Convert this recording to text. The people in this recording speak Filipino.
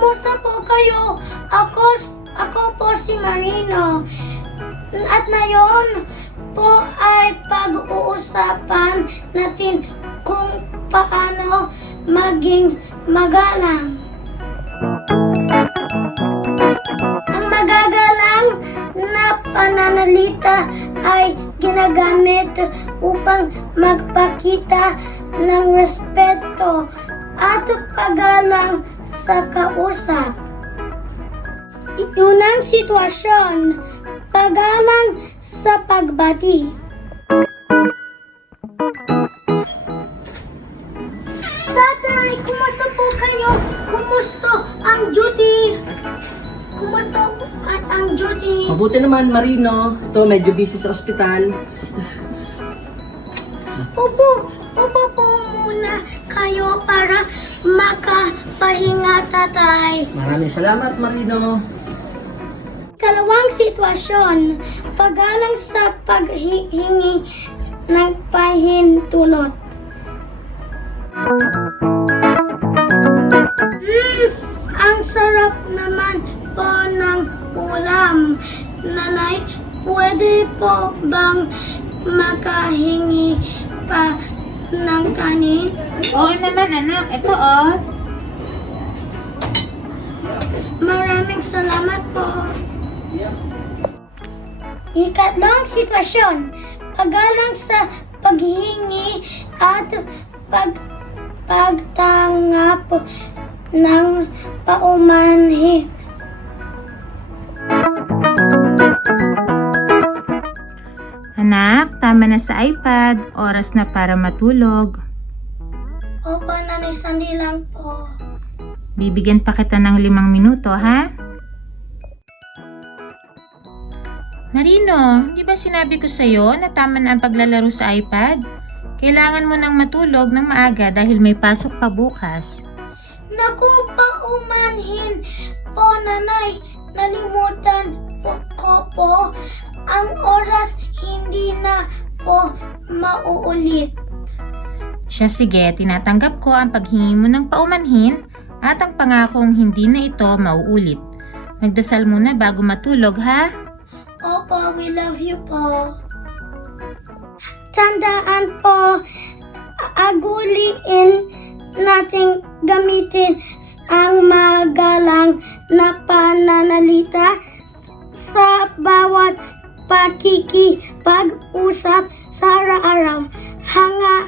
kumusta po kayo? Ako, ako po si Marino. At ngayon po ay pag-uusapan natin kung paano maging magalang. Ang magagalang na pananalita ay ginagamit upang magpakita ng respeto at paggalang sa kausap. Unang sitwasyon, paggalang sa pagbati. Tatay, kumusta po kayo? Kumusta ang duty? Kumusta at ang duty? Mabuti naman, Marino. Ito, medyo busy sa ospital. Upo, upo po muna kayo para makapahinga tatay. Maraming salamat, Marino. Kalawang sitwasyon, paggalang sa paghingi ng pahintulot. Mm, ang sarap naman po ng ulam. Nanay, pwede po bang makahingi pa ng kanin? Oo naman anak, ito oh. Maraming salamat po. Ikatlong sitwasyon, paggalang sa paghingi at pag pagtanggap ng paumanhin. Anak, tama na sa iPad. Oras na para matulog. Opo, nanay, sandi lang po. Bibigyan pa kita ng limang minuto, ha? Marino, hindi ba sinabi ko sa'yo na tama na ang paglalaro sa iPad? Kailangan mo nang matulog ng maaga dahil may pasok pa bukas. Naku, paumanhin po, nanay. Nalimutan po ko po. Ang oras hindi na po mauulit. Siya sige, tinatanggap ko ang paghingi mo ng paumanhin at ang pangakong hindi na ito mauulit. Magdasal muna bago matulog, ha? Opo, we love you po. Tandaan po, aguliin nating gamitin ang magalang na pananalita pakikipag-usap sa araw-araw hanga.